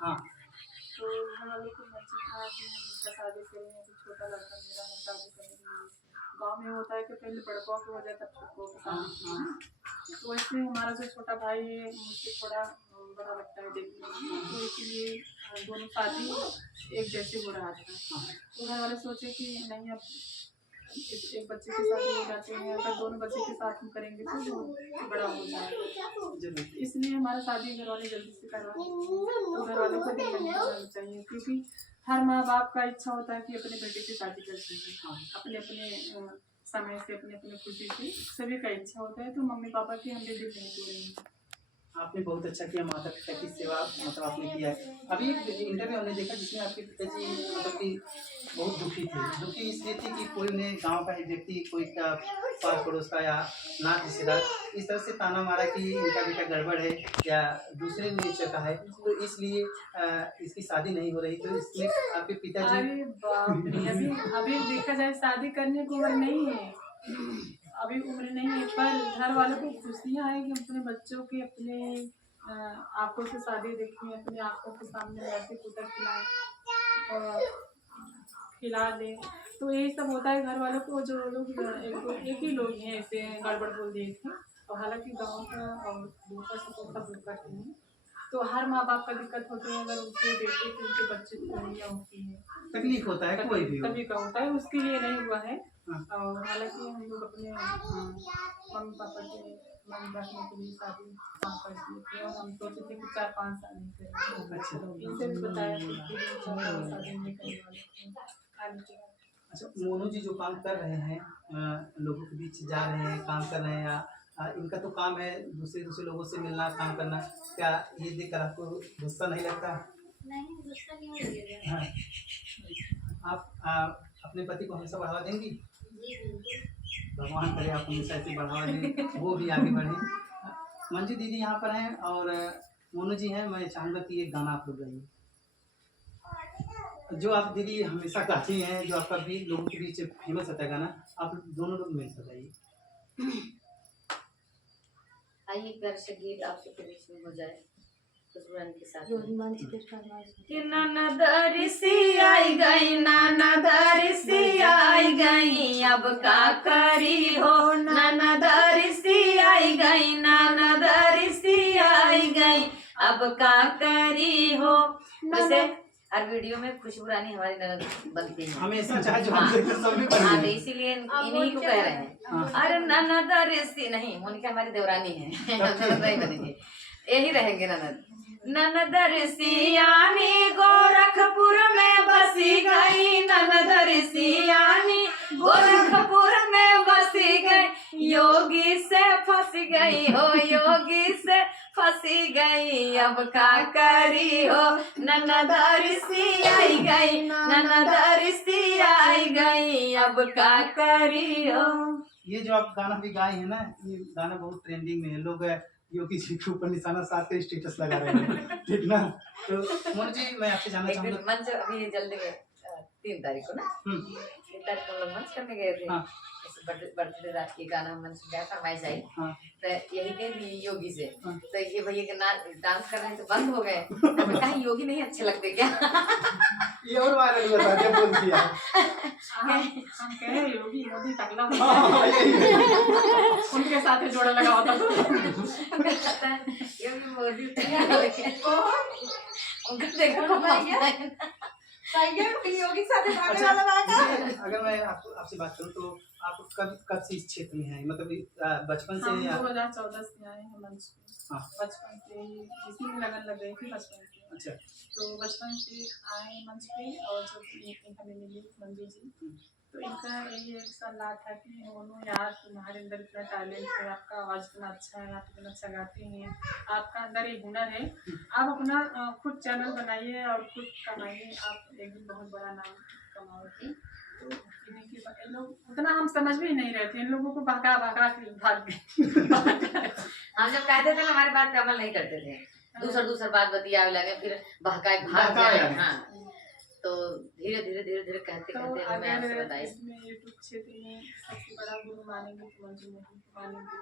हाँ। तो घर वालों को मर्जी था कि हम इसका शादी करें, अभी छोटा लड़का मेरा है, शादी करेंगे। गाँव में होता है कि पहले बड़कों की हो जाए तब छोटों की हाँ। शादी हाँ। की। तो इसलिए हमारा जो छोटा भाई है मुझसे थोड़ा बड़ा लगता है देखने में, तो इसीलिए दोनों शादी एक जैसे हो रहा था। तो घर वाले सोचे कि नहीं, अब एक बच्चे के साथ हो जाते हैं, अगर दोनों बच्चे के साथ हम करेंगे तो वो बड़ा हो जाएगा। इसलिए हमारा शादी घर वाले जल्दी से करवा देते हैं। तो घर वालों को भी नहीं करना चाहिए, क्योंकि हर माँ बाप का इच्छा होता है कि अपने बेटे की शादी करते हैं अपने अपने समय से, अपने अपने खुशी से, सभी का इच्छा होता है। तो मम्मी पापा की हम भी दिल नहीं तोड़ेंगे। आपने बहुत अच्छा किया, माता पिता की सेवा मतलब आपने किया है। अभी इंटरव्यू हमने देखा जिसमें आपके पिताजी मतलब कि बहुत दुखी थे। दुखी इसलिए थे कि कोई उन्हें गांव का एक व्यक्ति, कोई का पास पड़ोस का या नात रिश्तेदार इस तरह से ताना मारा कि इनका बेटा गड़बड़ है या दूसरे नेचर का है, तो इसलिए इसकी शादी नहीं हो रही। तो इसमें आपके पिताजी अरे बाप रे, अभी अभी देखा जाए शादी करने की उम्र नहीं है, अभी उम्र नहीं है, पर घर वालों को खुशियाँ है कि अपने बच्चों की अपने आंखों से शादी देखी, अपनी आंखों के सामने ऐसे पुत्र खिलाए, खिला दे। तो यही सब होता है घर वालों को। जो लोग एक ही लोग हैं ऐसे गड़बड़ बोल दिए थे, और हालांकि गाँव का और दूसरा सब सब दिक्कत नहीं है। तो हर माँ बाप का दिक्कत होती है अगर उनके बेटे की, उनके बच्चे की उंगलियाँ होती है, तकलीफ होता है, कोई भी हो। तभी का होता है, उसके लिए नहीं हुआ है। हाँ। और हालांकि हम लोग अपने मम्मी पापा के मन रखने के लिए शादी कर दिए थे, और हम सोचे थे कि 4-5 साल नहीं करेंगे। अच्छा। इनसे भी बताया कि 4-5 शादी नहीं करने वाले थे। अच्छा, मोनू जी जो काम कर रहे हैं, लोगों के बीच जा रहे हैं, काम कर रहे हैं, या इनका तो काम है दूसरे दूसरे लोगों से मिलना, काम करना, क्या ये देखकर आपको गुस्सा नहीं लगता? नहीं, गुस्सा क्यों लगेगा? हाँ। आप अपने पति को हमेशा बढ़ावा देंगी? जी बिल्कुल। भगवान करे आप हमेशा ऐसे बढ़ावा दें, वो भी आगे बढ़े। मंजू दीदी यहाँ पर हैं और मोनू जी हैं। मैं चाहूँगा कि एक गाना आप लोग गाइए, जो आप दीदी हमेशा गाती हैं, जो आपका भी लोगों के बीच फेमस होता है गाना, आप दोनों लोग मिलकर गाइए। आइए प्यार से गीत आप सबके बीच में हो जाए खुशबुरानी के साथ। कि ननदरिसी आई गई, ननदरिसी आई गई, अब का करी हो, ननदरिसी आई गई, ननदरिसी आई गई, अब का करी हो। वैसे हर वीडियो में खुशबुरानी हमारी ननद बनती है हमेशा, चाहे जो हम देखते हैं सब में बनी हाँ, है। इसीलिए इन्हीं को कह रहे हैं। अरे ननदरिसी नहीं, मोनिका हमारी देवरानी है, ननद नहीं बनेगी, यही रहेंगे ननद। ननदरिसियानी गोरखपुर में बसी गई, ननदरिसियानी गोरखपुर में बसी गई, योगी से फंस गई हो, योगी से फंसी गई, अब का करी हो, ननदरिसी आई गई, ननदरिसी आई गई, अब का करी हो। ये जो आप गाना भी गाए हैं ना, ये गाना बहुत ट्रेंडिंग में है। लोग योगी जी के ऊपर निशाना साध के स्टेटस लगा रहे हैं, ठीक ना? तो मोनू जी, मैं आपसे जानना एक दिन चाहूँगा। मंच अभी जल्दी में 3 तारीख को ना, 3 तारीख को हम लोग मंच करने गए थे। हाँ। बर्थडे रात के गाना मंच गया, फरमाइश आई। हाँ। तो यही कह योगी से, हाँ। तो ये भैया के डांस कर रहे हैं तो बंद हो गए। तो मैं कहा योगी नहीं अच्छे लगते क्या? ये और वायरल हुआ था, क्या बोल दिया? हम कहे योगी मोदी टकला हाँ, यही है। उनके साथ जोड़ा लगा होता तो कहता है योगी मोदी उनको देखो योगी साथ अच्छा, अगर मैं आपसे बात करूँ तो आप कब से इस क्षेत्र में हैं? मतलब बचपन से हम या? 2014 से आए हैं मंच पे। हाँ। बचपन से ही इसी में लगन लग गई थी बचपन से। अच्छा। तो बचपन से आए मंच पे, और जब हमें मिली मंजू जी, तो इनका यही एक सलाह था कि मोनू यार, तुम्हारे अंदर इतना टैलेंट है, आपका आवाज़ इतना अच्छा है, आप इतना अच्छा गाते हैं, आपका अंदर एक हुनर है, आप अपना खुद चैनल बनाइए और खुद कमाइए, आप एक दिन बहुत बड़ा नाम कमाओगे। तो इन लोग उतना हम समझ भी नहीं रहे थे, इन लोगों को बहका बहका के भाग गए। हम जब कहते थे हमारी बात पे अमल नहीं करते थे, दूसर बात बतियावे लगे, फिर बहकाए भाग जाए। हाँ, तो धीरे धीरे कहते तो कहते हमें आपसे बताइए। इसमें यूट्यूब क्षेत्र में सबसे बड़ा गुरु मानेंगे तो मंजू मोहन को मानेंगे,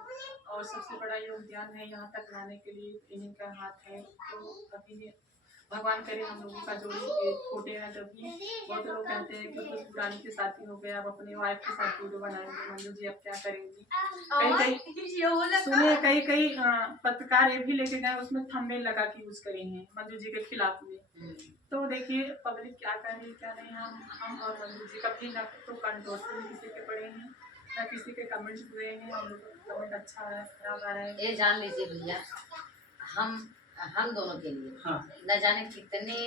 और सबसे बड़ा योगदान है यहाँ तक लाने के लिए इन्हीं का हाथ है। तो अभी भगवान करे हम लोगों का जोड़ी छोटे हैं जब भी। बहुत लोग कहते हैं कि तो पुरानी की शादी हो गया, अब अपनी वाइफ के साथ वीडियो बनाएंगे, मंजू जी अब क्या करेंगी। सुने कई पत्रकार ये भी लेके गए, उसमें थंबनेल लगा के यूज करे हैं मंजू जी के खिलाफ में। तो देखिए पब्लिक क्या कर रही है क्या नहीं। हम और मंजू जी कभी ना तो कंट्रोवर्सी किसी के पड़े हैं ना किसी के कमेंट्स हुए हैं। हम लोग कमेंट अच्छा आ रहा है खराब आ रहा है, ये जान लीजिए भैया, हम दोनों के लिए न जाने कितने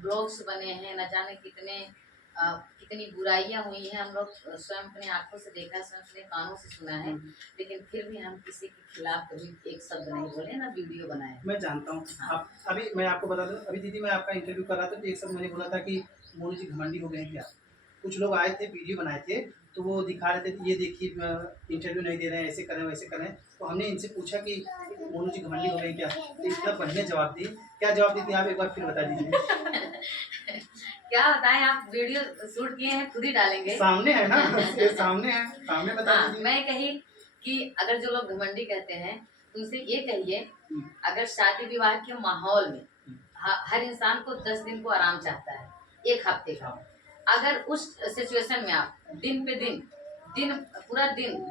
ब्लॉग्स बने हैं, न जाने कितनी बुराइयां हुई हैं। हम लोग स्वयं अपने आंखों से देखा है, स्वयं अपने कानों से सुना है, लेकिन फिर भी हम किसी के खिलाफ कभी एक शब्द नहीं बोले ना वीडियो बनाए। मैं जानता हूँ। आप अभी मैं आपको बता दूँ, अभी दीदी मैं आपका इंटरव्यू कर रहा था तो एक सब मैंने बोला था कि मोनू जी घमंडी हो गए क्या। कुछ लोग आए थे वीडियो बनाए थे तो वो दिखा रहे थे कि ये देखिए इंटरव्यू नहीं दे रहे हैं, ऐसे करें वैसे करें। तो हमने इनसे पूछा कि मोनू जी घमंडी हो गए क्या, तो इतना बढ़िया जवाब दी। क्या जवाब दी थी आप एक बार फिर बता दीजिए। क्या बताएं, आप वीडियो शूट किए हैं खुद ही डालेंगे, सामने है ना, ये सामने है, सामने बता दीजिए। मैं कही कि अगर जो लोग घमंडी कहते हैं उनसे ये कहिए, अगर शादी विवाह के माहौल में हर इंसान को 10 दिन को आराम चाहता है, 1 हफ्ते का। अगर उस सिचुएशन में आप दिन पे दिन पूरा दिन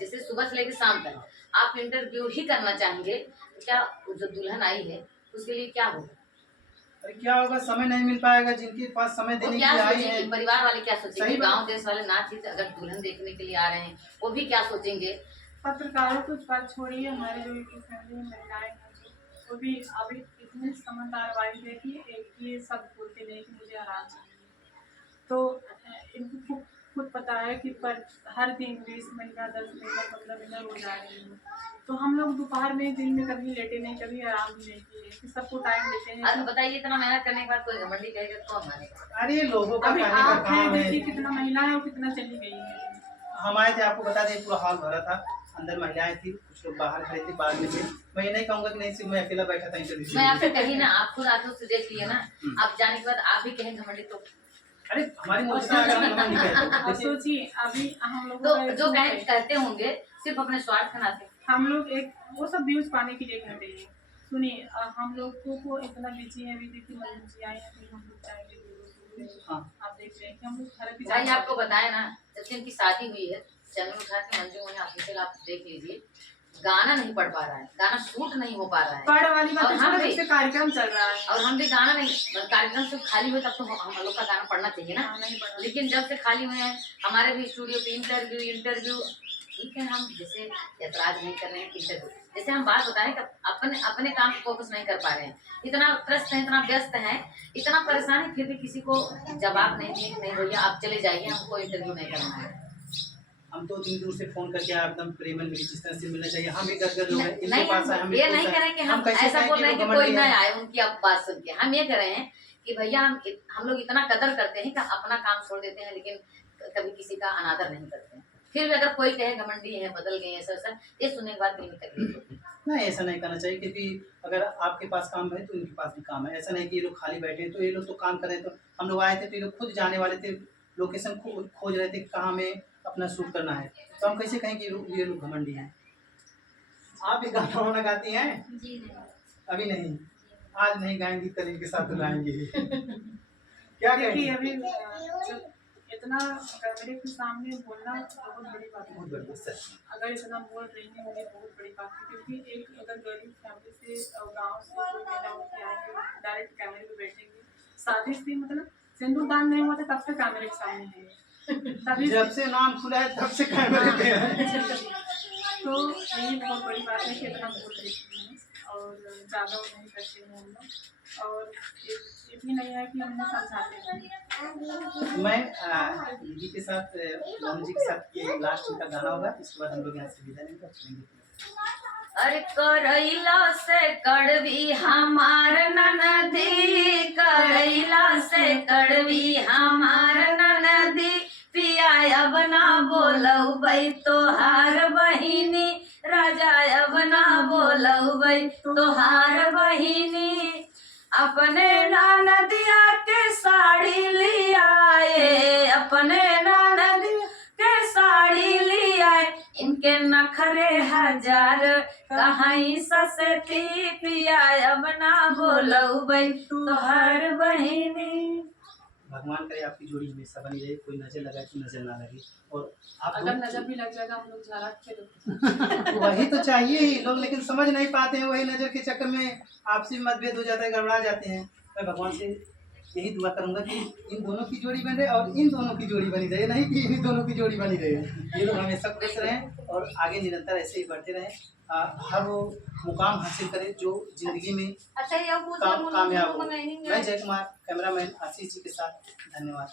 जैसे सुबह से लेकर शाम तक आप इंटरव्यू ही करना चाहेंगे, तो क्या जो दुल्हन आई है उसके लिए क्या होगा? अरे क्या होगा, समय नहीं मिल पाएगा। जिनके पास समय देने के लिए आई है, परिवार वाले क्या सोचेंगे, गांव देश वाले ना चीज अगर दुल्हन देखने के लिए आ रहे हैं वो भी क्या सोचेंगे। पत्रकारों को बात छोड़िए, हमारे जो फैमिली में महिलाएं हैं वो भी अभी इतने समझदार वाली है कि एक ये सब बोलते नहीं कि मुझे आराम चाहिए। तो इनको खुद पता है कि पर हर दिन 20 महीना 10 महीना 15 महीना रोज आ रही है। तो हम लोग दोपहर में दिन में कभी लेटे नहीं, कभी आराम भी नहीं किए, कि सबको टाइम देते हैं। अरे बताइए, इतना मेहनत करने के बाद कोई घमंडी कहेगा तो हम मानेंगे। अरे लोगों का अभी कहने का आप काम है। देखिए कितना महिला है और कितना चली गई है। हम आए थे, आपको बता दें पूरा हाल भरा था, अंदर महिलाएं थी, कुछ लोग बाहर खड़े थे, बाद में थे। मैं ये नहीं कहूँगा कि नहीं सिर्फ मैं अकेला बैठा था इंटरव्यू। मैं आपसे कही ना, आप खुद आंखों से देख लिए ना, आप जाने के बाद आप भी कहें घमंडी तो अरे हमारी मुझसे सोचिए अभी हम लोग तो जो कहते होंगे सिर्फ अपने स्वार्थ के नाते। हम लोग एक वो सब व्यूज पाने के लिए कहते हैं। सुनिए हम लोगों को इतना बिजी है, अभी देखिए मंजू जी आए हैं, फिर हम लोग जाएंगे। आप देख रहे हैं कि हम लोग घर पे भाई आपको बताया ना, जब से इनकी शादी हुई है चैनल उठा के मंजू ने ऑफिशियल आप देख लीजिए, गाना नहीं पढ़ पा रहा है, गाना शूट नहीं हो पा रहा है। पढ़ वाली बात है, इससे कार्यक्रम चल रहा है और हम भी गाना नहीं, कार्यक्रम से खाली हुए तब तो हम लोग का गाना पढ़ना चाहिए ना, लेकिन जब से खाली हुए हैं हमारे भी स्टूडियो पे इंटरव्यू ठीक है, हम जैसे ऐतराज नहीं कर रहे हैं, इंटरव्यू जैसे हम बात बताएं कि अपने काम पे फोकस नहीं कर पा रहे हैं, इतना त्रस्त हैं, इतना व्यस्त हैं, इतना परेशान है, फिर भी किसी को जवाब नहीं दिए, नहीं भैया आप चले जाइए, हमको इंटरव्यू नहीं करना है। हम तो दिन दूर से फोन करके एकदम प्रेम मिली जिस तरह से मिलना चाहिए, हम एक गदगद लोग हैं। इनके पास नहीं, ये नहीं कह रहे कि हम ऐसा बोल रहे हैं कि कोई ना आए उनकी आप बात सुन के। हम ये कह रहे हैं कि भैया हम लोग इतना कदर करते हैं कि अपना काम छोड़ देते हैं, लेकिन कभी किसी का अनादर नहीं करते हैं। फिर भी अगर कोई कहे घमंडी है, बदल गए, ऐसा ये सुनने के बाद नहीं तकलीफ होती। नहीं, ऐसा नहीं करना चाहिए, क्योंकि अगर आपके पास काम है तो इनके पास भी काम है। ऐसा नहीं कि ये लोग खाली बैठे हैं तो ये लोग तो काम कर रहे थे। हम लोग आए थे तो ये लोग खुद जाने वाले थे, लोकेशन खोज रहे थे कहाँ में अपना शूट करना है, तो हम कैसे कहें कि ये लोग घमंडी हैं। आप भी गाना वाना गाती हैं? जी नहीं, अभी नहीं, आज नहीं गाएंगी, कल इनके साथ गाएंगे। क्या कहेंगे? अभी इतना कैमरे के सामने बोलना बहुत बड़ी बात है। अगर इतना बोल रही है मुझे बहुत बड़ी बात है, क्योंकि एक अगर गरीब फैमिली से गांव से कोई महिला उठ के आएंगे, डायरेक्ट कैमरे पे बैठेंगे, शादी से मतलब सिंदूरदान नहीं हुआ था तब से कैमरे के सामने है, तभी जब से नाम खुला है तब से कैमरे पे है। तो यही बहुत बड़ी बात है कि इतना बोल रही है और ज़्यादा नहीं करते हैं हम लोग, और ये भी नहीं है कि हमने समझाते हैं। मैं दीदी के साथ, मोनू जी के साथ ये लास्ट इनका गाना होगा, इसके बाद हम लोग यहाँ से विदा लेंगे। अरे करैला से कड़वी हमार ननदी, करैला से कड़वी हमार ननदी, पिया अब ना बोलबै तोहार बहिनी, राजा अब ना बोलबै तोहार बहिनी, अपने ननदिया के साड़ी लियाए, अपने ननदिया के साड़ी लियाए, इन के नखरे हजार कहीं सस्ती पिया अब ना बोलबै तोहर बहिनी। भगवान करे आपकी जोड़ी हमेशा बनी रहे, कोई नजर लगाए तो नजर ना लगे। और आप अगर नजर भी लग जाएगा हम लोग झाड़ा के वही तो चाहिए ही लोग, लेकिन समझ नहीं पाते हैं, वही नजर के चक्कर में आपसी मतभेद हो जाता है, गड़बड़ा जाते हैं। मैं भगवान से यही दुआ करूंगा कि इन दोनों की जोड़ी बन रहे और इन दोनों की जोड़ी बनी रहे, नहीं कि इन दोनों की जोड़ी बनी रहे। ये लोग हमेशा खुश रहें और आगे निरंतर ऐसे ही बढ़ते रहें, हर वो मुकाम हासिल करें जो जिंदगी में कामयाब हो। मैं जय कुमार, कैमरामैन आशीष जी के साथ, धन्यवाद।